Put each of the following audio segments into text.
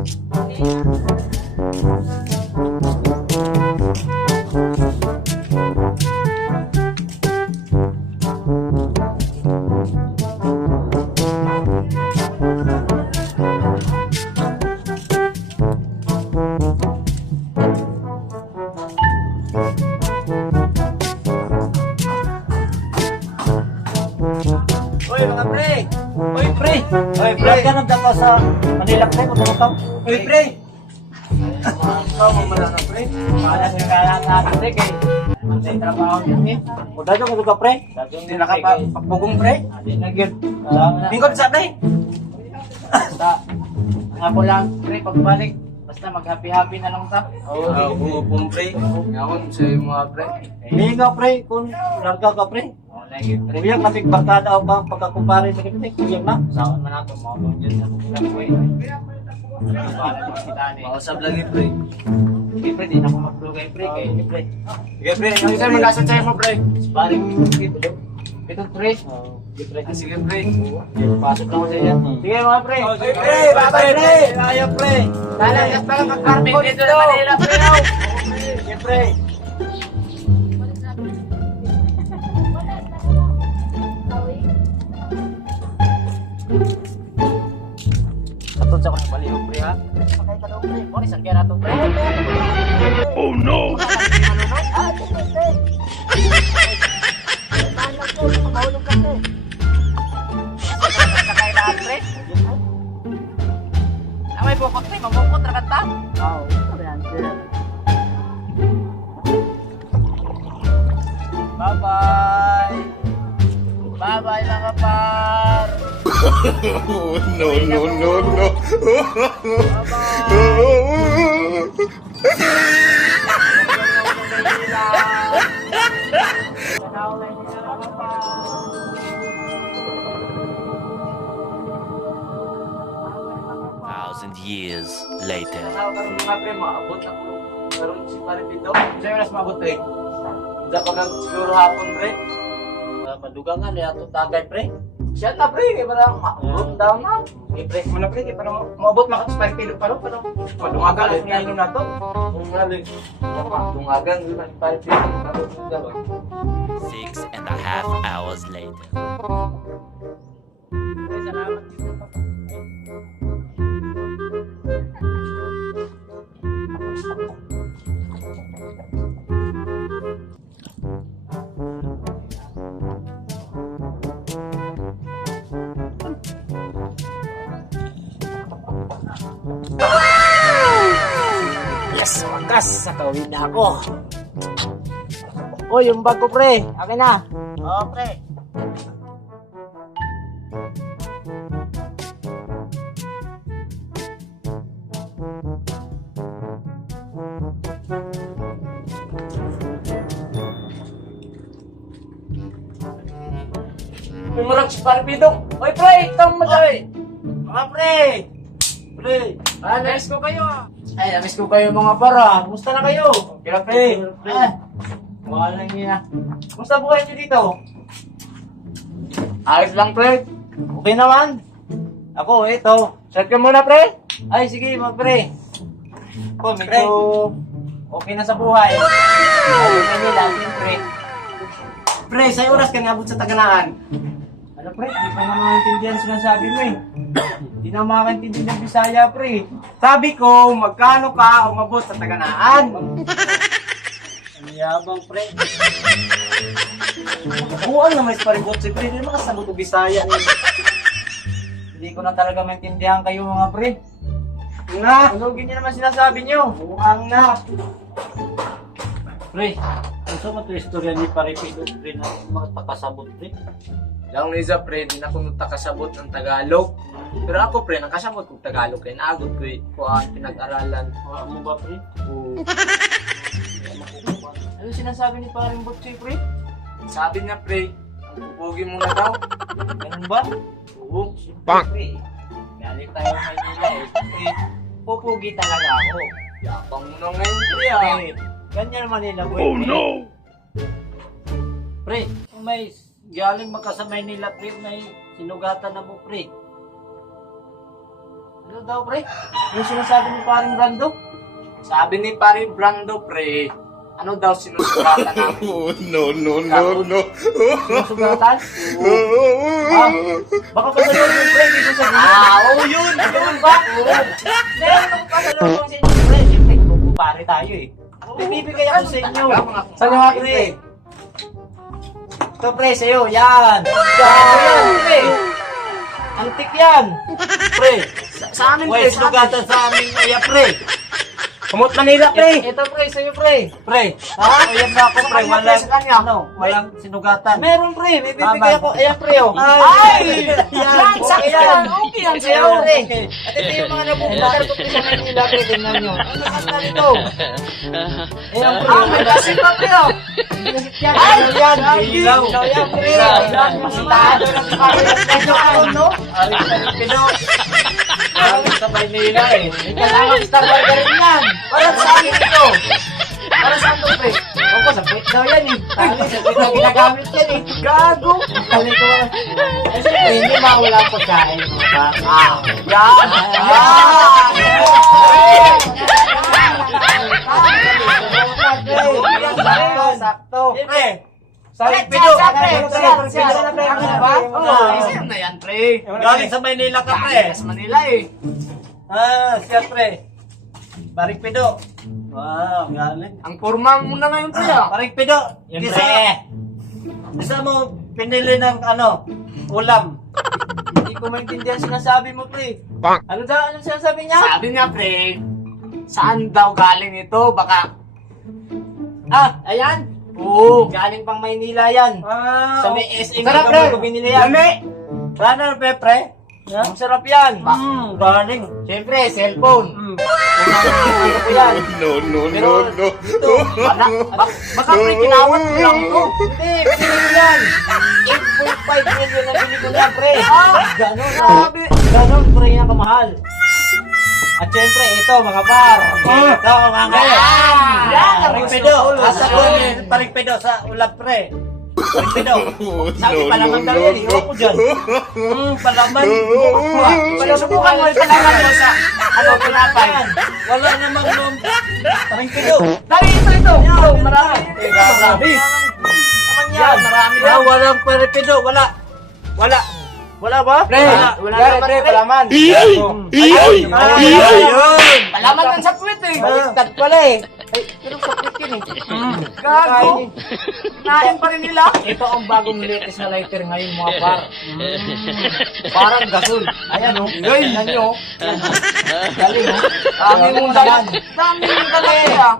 Oy mga pre! Oy pre! Oy, vlog ka nagdaka sa Manila, pre. Punta ka. Oy pre! Ikaw mo na pre? Malas yung kaya natin, pre. Kay may trabaho din, eh. Punta ka ka, pre. Hindi nakapagpugong pre? Hindi na yun. Lingkod sa pre! Basta, ang ako lang, pre, pagbalik. Basta mag-happy-happy na lang ta. Oo, pre. Ngayon sa mga pre. Hindi ka, pre. Kung larga ka, pre. Kuya, kapig barkada o ba pagkakumpare sa kipit, kuya na. Saan man ako, mga dyan sa kulang ko eh. Mausap lagi pre. Sige, pre, di na ako mag-blugay, pre. Kaya, pre. Sige pre, ano sa'yo mag-asat sa'yo mo pre? Sparring ito, ito, pre. Sige, pre. Sige pre. Pasok lang ako sa inyo. Sige, mga pre. Oy pre, babay pre! Ayaw, pre. Talagas pala mag-carping dito sa Manila pre. Sige, pre. Katun sa mga baliw, pre, ha? Pakay ka daw, pre. Mori, saan kaya nato, pre? Oh no! Sakay lahat, pre. Amay bukot, pre. Mamukot, rakanta. Oo, yan, pre. Bye-bye! Bye-bye, mga par! No, no, no, no. Thousand years later. Karon mga pre, maabot ako. Karon si pare dito. Sa'yo nas maabot pre. Hindi pa kang siguro hapon pre. Madugangan niya itong tagay, pre. Siya na pre, kaya parang ma-root down na. Okay, pre. Muna pre, kaya parang maabot makas pare pilo pa rin. Parang madungagan ang ngayon na to. Madungagan yung pare pilo. 6.5 hours later. Salamat. Yes, wakas, nakawin na ako. Oh, yung bag ko, pre. Akin na. Oo, pre. Pumurag si pare pilo. Oy pre, itong matay. Mga pre. Pre. Nice ko kayo. Ay, namiss ko kayo mga para. Kumusta na kayo? Kira pre. Wala niya. Kumusta buhay niyo dito? Ayos lang pre. Okay naman. Ako, ito. Set ka muna pre. Ay, sige, mga pre. Ako, medyo okay na sa buhay. Wow! Manila, siyempre. Pre, sa oras ka nabot sa Taganaan. Ano, pre? Hindi pa na maintindihan sinasabi mo eh. Hindi na makaintindihan ng Bisaya, pre. Sabi ko, magkano ka umabot sa Taganaan? Ang yabang, pre. Buwan na may paribot si pre. Hindi makasagot o Bisaya. Hindi ko na talaga maintindihan kayo, mga pre. Na, Tunogin niyo naman sinasabi niyo. buwang na. Pre, gusto mo ito istorya ni Paripito, pre, na makapakasabot, pre? Lang Liza pre, di na ko nakasabot ng Tagalog. Pero ako pre, nakasabot kong Tagalog kaya naagot ko ang pinag-aralan. Wala mo ba, pre? Oo. Ano sinasabi ni Paring Butchoy, pre? Sabi niya pre, ang pupugi mo na daw. Ganun ba? Oo. Bang! Pre, galing tayo ng Manila eh. Pupugi talaga ako. Yapang mo na ngayon pre ah. Pre, ganyan Manila, boy. Oh pre. no! Pre, may galing makasamay nila, pre, may sinugatan na mo, pre. Ano, Ano daw, pre? Yung sinasabi ni paring Brando? Sabi ni Pare Brando, pre, ano daw sinusugatan namin? Oh, no, no, no, no. Sinusugatan? Baka pasalubong yung pre, dito sa gilid. Oo yun! Ganun ba? Meron akong pasalubong sa inyo, pre. Siyempre, pare tayo eh. Bibigay ako sa inyo. Saan yung akin, pre? Ito, pre, sa'yo. Yan. Yan, pre. Antik yan. Pre. Sa amin, pre, Wait, sugatan sa amin. Ayan, pre. Kumot Manila, pre. Ito, pre, sa'yo, pre. Pre. Ha? Ayan na ako, pre. Sa kanya, pre, Walang, sa kanya. ano, walang sinugatan. Meron, pre. May bibigay ako. Ayan, pre, oh. Ay! Yan, sakto okay yan. Okay yan sa'yo. Pre. At ito yung mga nabubukar ko sa Manila, pre. Tingnan nyo. Ano kanta nito? Ayan, pre. May kasi pa, pre, oh. Yan, yan. Ilaw. Yan, pre. Yan, masitado ng medyo ako, no? Pino. Parang sa Maynila eh. May kailangan Star Burger rin yan. Parang sa akin ito. Para saan to, pre? Ako, sa puwit daw yan eh. Tali, sa puwit na ginagamit yan eh. Gago. Tali ko. Kasi hindi mawala po kain. Yan! Sakto. Pre. Salikpido. Salikpido. na yan, pre. Galing sa Maynila ka, pre. Sa Manila, eh. Siya, pre. Barikpido. Wow, galing. Ang forma mo na ngayon, pre, ah. Barikpido. Isa mo pinili ng ano, ulam. Hindi ko maintindihan sinasabi mo, pre. Ano daw? Anong sinasabi niya? Sabi niya, pre, saan daw galing ito? Baka, Ayan. oo. Galing pang Maynila yan. Sa may SM Sarap, ko pre. binili yan. Sana, pre. Ang sarap yan. Galing. Siyempre, cellphone. Ano po yan? No, no, no, Pero no. dito, Baka, pre, kinawat mo lang ito. hindi, pinili mo yan. 8.5 million ang bili ko yan, pre. Ganon, Grabe. Ganon, pre, yan kamahal. At syempre, ito, mga par. Ito, mga Yan! Parigpedo. Asa ko yung parigpedo sa ulap, pre. Parigpedo. Sabi, No, palaman no, daw no, yan. Iwan ko dyan. Palaman. Subukan mo, ipalaman mo sa, ano, tinapay. Wala namang nung parigpedo. Dali, ito. Marami. Grabe. Naman yan, marami yan. Walang parigpedo. Wala. Wala ba? Pre, wala naman, pre, palaman. Ayun. Palaman lang sa puwit, eh. Baliktad pala eh. Ay, pero sakit yun eh. Gago. Kinain pa rin nila. Ito ang bagong latest na lighter ngayon, mga par. Parang gasol. Ayan o. Tingnan nyo. Galing o. Dami mong dalat. Dami mong dalat, ah.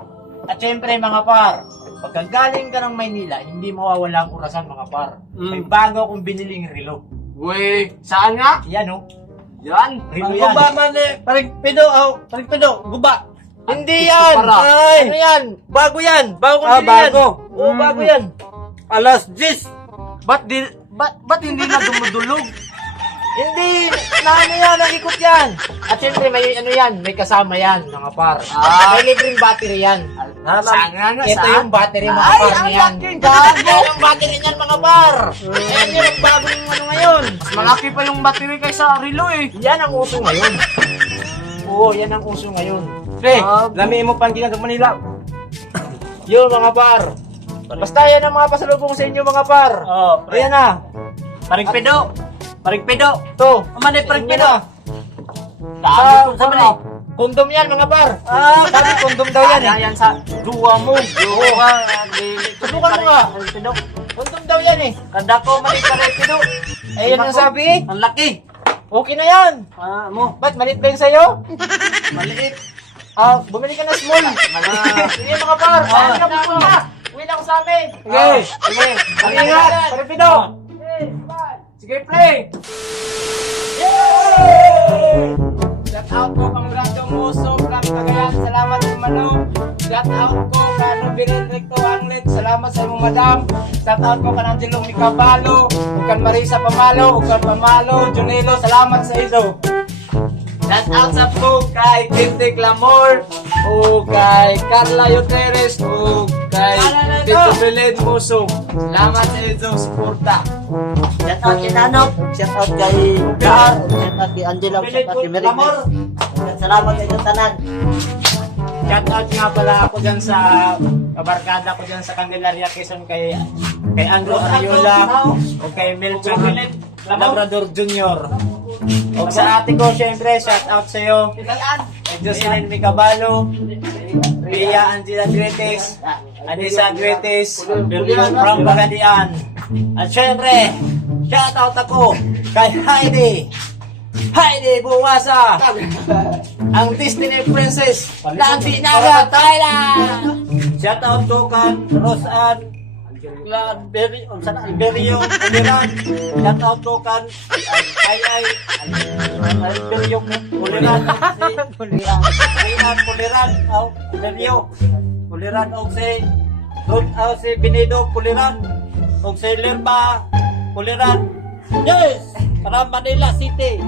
At syempre, mga par, pagka galing ka ng Maynila, hindi mawawala ang orasan, mga par. May bago akong biniling relo. Uy, saan nga? Yan o. Yan. Relo yan. Guba man eh. Parang pido. Guba. Hindi yan. Para. Ay. Ano yan? Bago yan. Bago kong bili yan. Oo, bago yan. Alas 10. Ba't hindi na dumudulog? Hindi, ano yan, nakikot yan. At syempre, may ano yan, may kasama yan, mga par. May libreng battery yan. Saan nga nga, Ito saan? yung battery, mga Ay, par ang niyan. laki, Gago yung battery niyan, mga par. Ayan yun, ang bagong ano ngayon. Malaki pa yung battery kaysa relo, eh. Yan ang uso ngayon. Oo, yan ang uso ngayon. Pre, lamiin mo pang ginagawa Manila. Yun, mga par. Basta yan ang mga pasalubong sa inyo, mga par. Ayan na. Parigpedo. To. Aman parigpedo. Sa mali. Kondom yan, mga par. Sabi kondom daw yan eh. Yan sa duwa mo. Subukan mo nga. Kondom daw yan eh. Kanda ko mali parigpedo. Ayun ang sabi. Ang laki. Okay na yan. Ba't maliit ba yung sa'yo? Maliit. Bumili ka na small. Sige mga par. Uwi na ako sa amin. Sige. Ang ingat. Parigpedo. Sige, pre. Shout out ko kang Radyo Muso, from Cagayan. Salamat sa Mano. Shout out ko kay Ruben Recto Anglet. Salamat sa imong madam. Shout out ko kay Angelo Micabalo, ug kan Marisa Pamalo, ug kan Pamalo Junelo. Salamat sa iso. Shout out sa po kay Kinte Clamor, ug kay Carla Yoteres, ug kay Tito Belen Muso. Salamat sa inyong suporta. Shout out kay Nanok, shout out kay Daan, shout out kay Angelo, shout out kay Merignes. Salamat sa inyong tanan. Shout out nga pala ako dyan sa kabarkada ko dyan sa Candelaria, Quezon kay Andrew Ariola o kay Melchor Labrador Jr. O sa ate ko, syempre, shout out sa iyo. Kay Jocelyn Micabalo, Pia Angela Duetes, Anissa Duetes, from Bagadian. At syempre, shout out ako kay Heidi Buwasa, ang Destiny Princess ng Binaga, Thailand. Shout out to kan Rosan Alberio Uliran. Shout out to kan Alberio Uliran, Uliran og si Binido Uliran og si Lerba Uliran. Yes, para Manila City.